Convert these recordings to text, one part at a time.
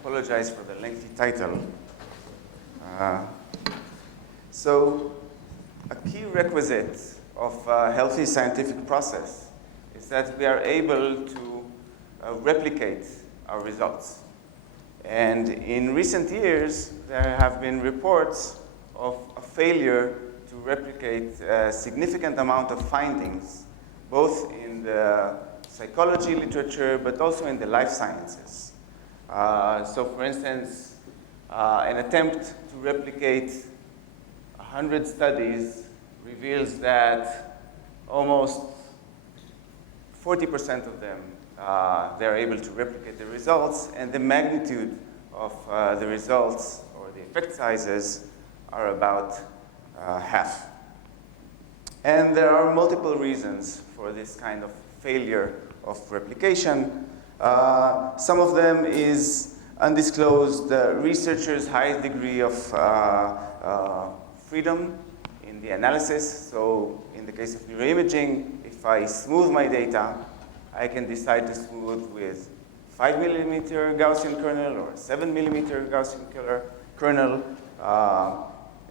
apologize for the lengthy title. So a key requisite of a healthy scientific process is that we are able to replicate our results. And in recent years, there have been reports of a failure to replicate a significant amount of findings, both in the psychology literature, but also in the life sciences. So for instance, an attempt to replicate 100 studies reveals that almost 40% of them, they're able to replicate the results, and the magnitude of the results or the effect sizes are about half. And there are multiple reasons for this kind of failure of replication. Some of them is undisclosed researchers' highest degree of freedom in the analysis. So in the case of neuroimaging, if I smooth my data, I can decide to smooth with 5 millimeter Gaussian kernel or 7 millimeter Gaussian kernel,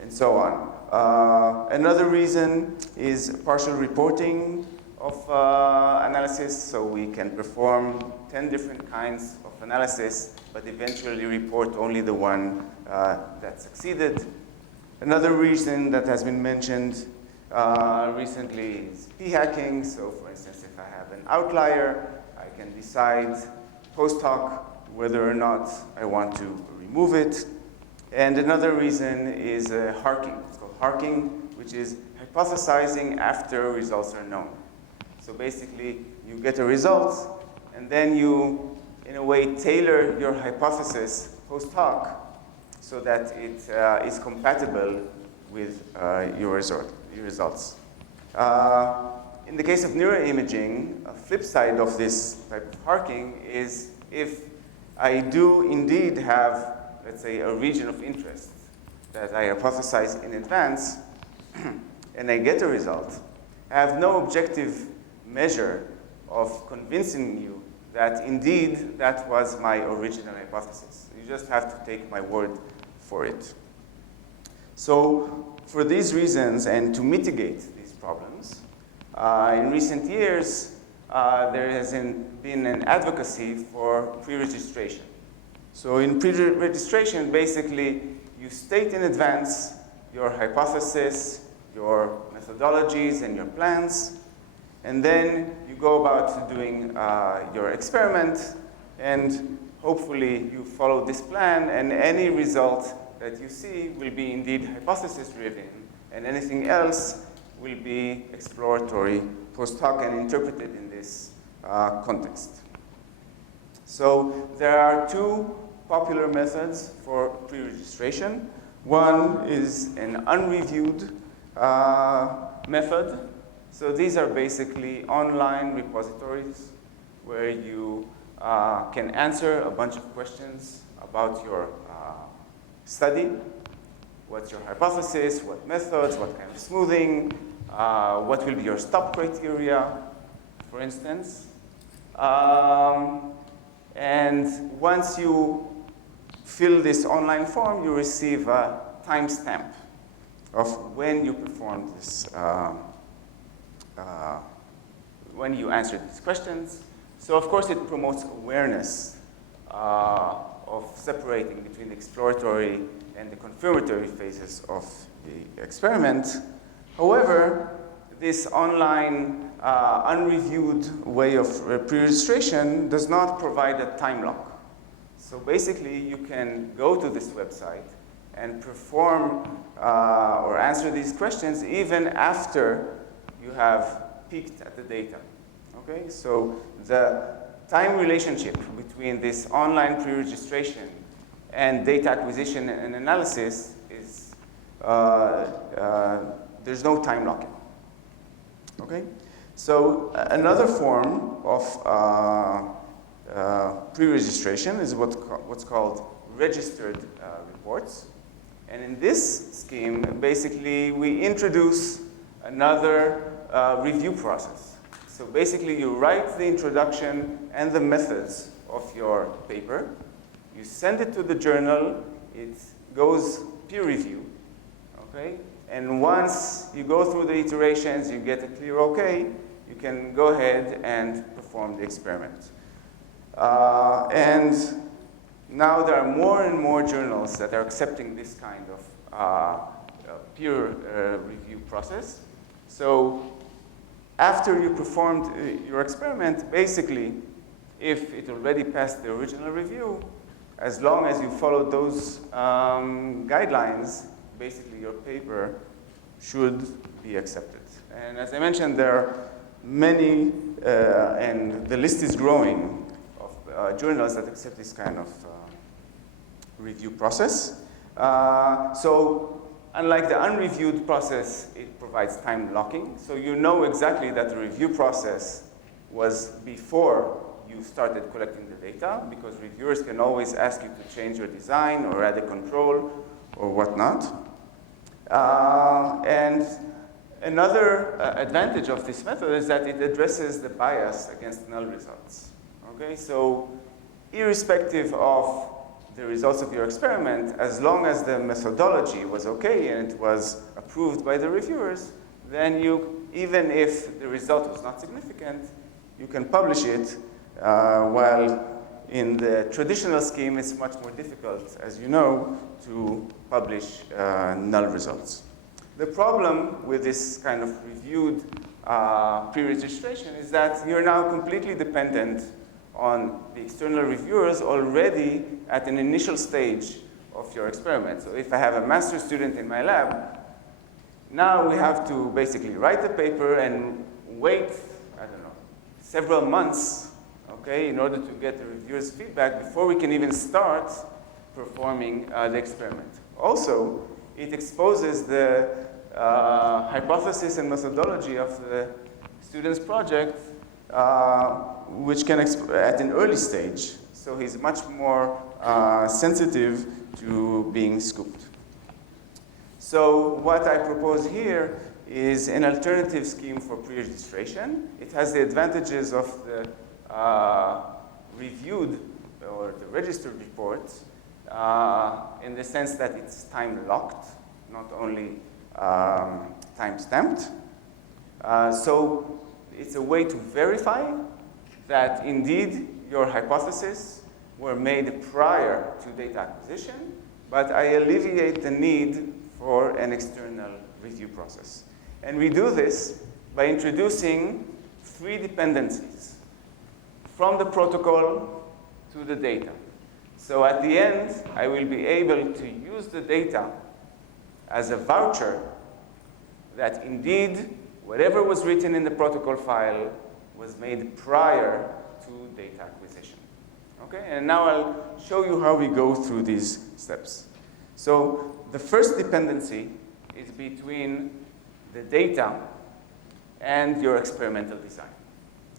and so on. Another reason is partial reporting of analysis. So we can perform 10 different kinds of analysis, but eventually report only the one that succeeded. Another reason that has been mentioned recently is p-hacking. So for instance, if I have an outlier, I can decide post hoc whether or not I want to remove it. And another reason is harking. It's called harking, which is hypothesizing after results are known. So basically, you get a result, and then you, in a way, tailor your hypothesis post hoc so that it is compatible with your results. In the case of neuroimaging, a flip side of this type of harking is if I do indeed have, let's say, a region of interest that I hypothesize in advance, and I get a result, I have no objective measure of convincing you that indeed that was my original hypothesis. You just have to take my word for it. So for these reasons, and to mitigate these problems, in recent years, there has been an advocacy for pre-registration. So in pre-registration, basically, you state in advance your hypothesis, your methodologies, and your plans, and then you go about doing your experiment, and hopefully you follow this plan, and any result that you see will be indeed hypothesis-driven, and anything else will be exploratory, post hoc, and interpreted in this context. So there are two popular methods for pre-registration. One is an unreviewed method. So these are basically online repositories where you can answer a bunch of questions about your study. What's your hypothesis? What methods? What kind of smoothing? What will be your stop criteria, for instance? And once you fill this online form, you receive a timestamp of when you performed this, when you answered these questions. So of course it promotes awareness of separating between the exploratory and the confirmatory phases of the experiment. However, this online unreviewed way of pre-registration does not provide a time lock. So basically, you can go to this website and perform or answer these questions even after you have peeked at the data. Okay? So the time relationship between this online pre-registration and data acquisition and analysis is, there's no time locking. Okay? So another form of pre-registration is what's called registered reports. And in this scheme, basically, we introduce another review process. So basically, you write the introduction and the methods of your paper. You send it to the journal, it goes peer review, okay? And once you go through the iterations, you get a clear okay, you can go ahead and perform the experiment. And now there are more and more journals that are accepting this kind of peer review process. So after you performed your experiment, basically, if it already passed the original review, as long as you followed those guidelines, basically your paper should be accepted. And as I mentioned, there are many, and the list is growing, of journals that accept this kind of review process. So unlike the unreviewed process, it provides time locking. So you know exactly that the review process was before you started collecting the data, because reviewers can always ask you to change your design or add a control or whatnot. And another advantage of this method is that it addresses the bias against null results. Okay, so irrespective of the results of your experiment, as long as the methodology was okay and it was approved by the reviewers, then you, even if the result was not significant, you can publish it, while in the traditional scheme, it's much more difficult, as you know, to publish null results. The problem with this kind of reviewed pre-registration is that you're now completely dependent on the external reviewers already at an initial stage of your experiment. So if I have a master's student in my lab, now we have to basically write the paper and wait, I don't know, several months, okay, in order to get the reviewer's feedback before we can even start performing the experiment. Also, it exposes the hypothesis and methodology of the student's project, which can at an early stage. So he's much more sensitive to being scooped. So what I propose here is an alternative scheme for pre-registration. It has the advantages of the reviewed or the registered report in the sense that it's time-locked, not only time-stamped. So it's a way to verify that indeed your hypotheses were made prior to data acquisition, but I alleviate the need for an external review process. And we do this by introducing 3 dependencies from the protocol to the data. So at the end, I will be able to use the data as a voucher that indeed whatever was written in the protocol file was made prior to data acquisition. Okay, and now I'll show you how we go through these steps. So the first dependency is between the data and your experimental design.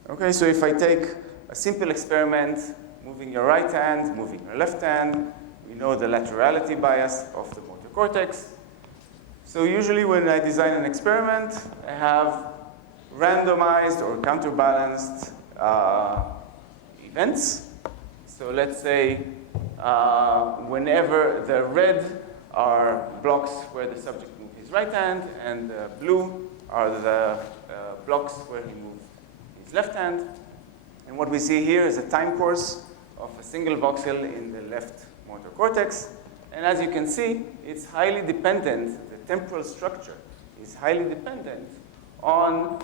Okay, so if I take a simple experiment, moving your right hand, moving your left hand, we know the laterality bias of the motor cortex. So usually when I design an experiment, I have randomized or counterbalanced events. So let's say whenever the red are blocks where the subject moved his right hand, and the blue are the blocks where he moved his left hand. And what we see here is a time course of a single voxel in the left motor cortex. And as you can see, it's highly dependent, the temporal structure is highly dependent on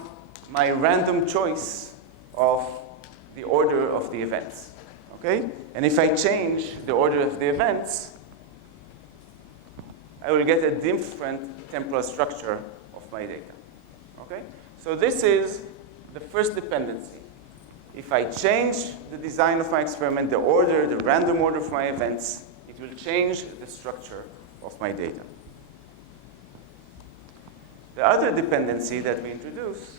my random choice of the order of the events. Okay? And if I change the order of the events, I will get a different temporal structure of my data. Okay? So this is the first dependency. If I change the design of my experiment, the order, the random order of my events, it will change the structure of my data. The other dependency that we introduce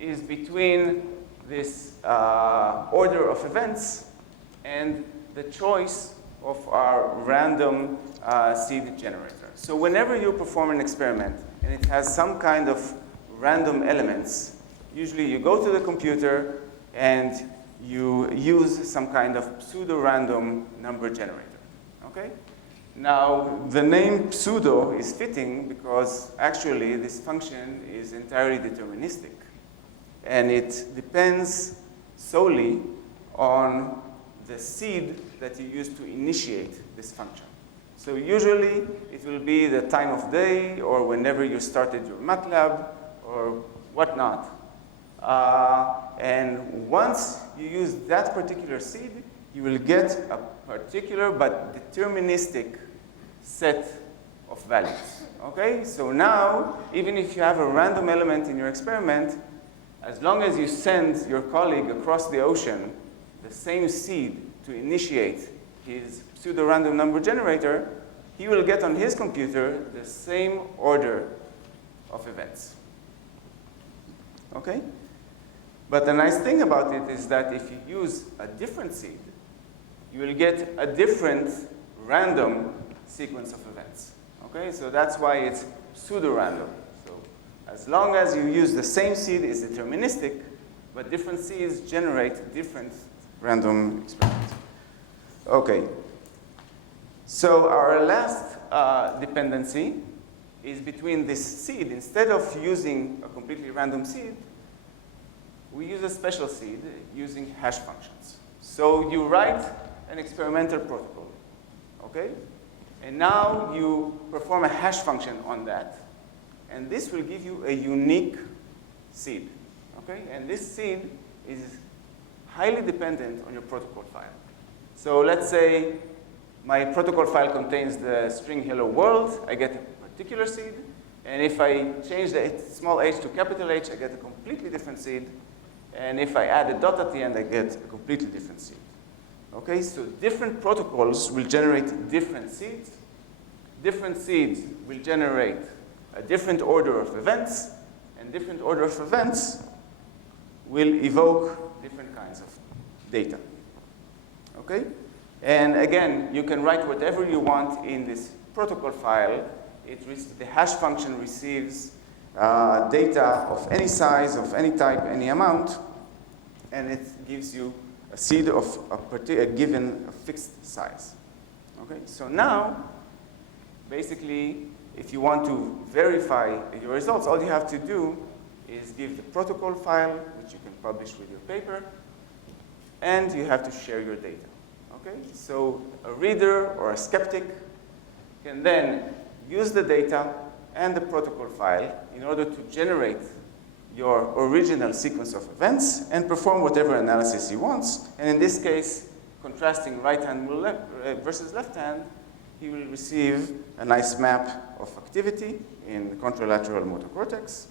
is between this order of events and the choice of our random seed generator. So whenever you perform an experiment and it has some kind of random elements, usually you go to the computer and you use some kind of pseudo-random number generator, okay? Now, the name pseudo is fitting because actually this function is entirely deterministic. And it depends solely on the seed that you use to initiate this function. So usually it will be the time of day or whenever you started your MATLAB or whatnot. And once you use that particular seed, you will get a particular but deterministic set of values. Okay? So now, even if you have a random element in your experiment, as long as you send your colleague across the ocean the same seed to initiate his pseudo-random number generator, he will get on his computer the same order of events. Okay? But the nice thing about it is that if you use a different seed, you will get a different random sequence of events. Okay? So that's why it's pseudo-random. So as long as you use the same seed, it's deterministic, but different seeds generate different random experiments. Okay. So our last dependency is between this seed. Instead of using a completely random seed, we use a special seed using hash functions. So you write an experimental protocol, okay? And now you perform a hash function on that, and this will give you a unique seed, okay? And this seed is highly dependent on your protocol file. So let's say my protocol file contains the string hello world, I get a particular seed, and if I change the small h to capital H, I get a completely different seed. And if I add a dot at the end, I get a completely different seed. Okay, so different protocols will generate different seeds. Different seeds will generate a different order of events, and different order of events will evoke different kinds of data. Okay? And again, you can write whatever you want in this protocol file. The hash function receives data of any size, of any type, any amount, and it gives you a seed of a given fixed size. Okay? So now, basically, if you want to verify your results, all you have to do is give the protocol file, which you can publish with your paper, and you have to share your data. Okay? So a reader or a skeptic can then use the data and the protocol file in order to generate your original sequence of events and perform whatever analysis he wants. And in this case, contrasting right hand versus left hand, he will receive a nice map of activity in the contralateral motor cortex.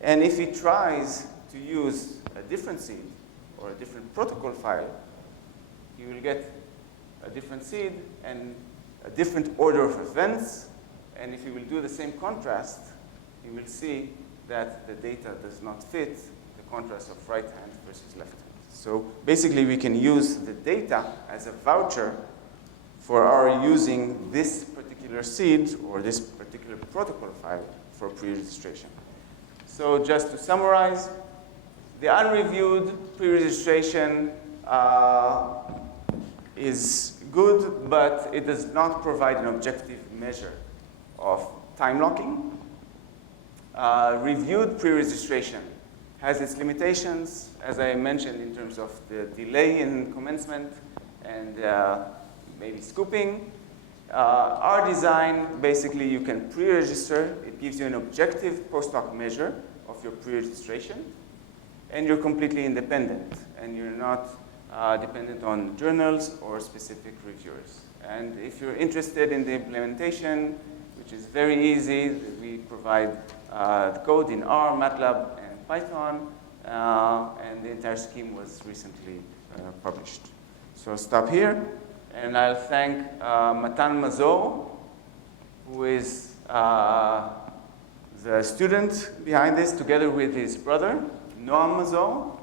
And if he tries to use a different seed or a different protocol file, he will get a different seed and a different order of events. And if he will do the same contrast, he will see that the data does not fit the contrast of right hand versus left hand. So basically, we can use the data as a voucher for our using this particular seed or this particular protocol file for pre-registration. So just to summarize, the unreviewed pre-registration is good, but it does not provide an objective measure of time locking. Reviewed pre-registration has its limitations, as I mentioned, in terms of the delay in commencement and maybe scooping. Our design, basically, you can pre-register. It gives you an objective post-hoc measure of your pre-registration, and you're completely independent, and you're not dependent on journals or specific reviewers. And if you're interested in the implementation, which is very easy, we provide the code in R, MATLAB, and Python, and the entire scheme was recently published. So I'll stop here, and I'll thank Matan who is the student behind this, together with his brother, Noam.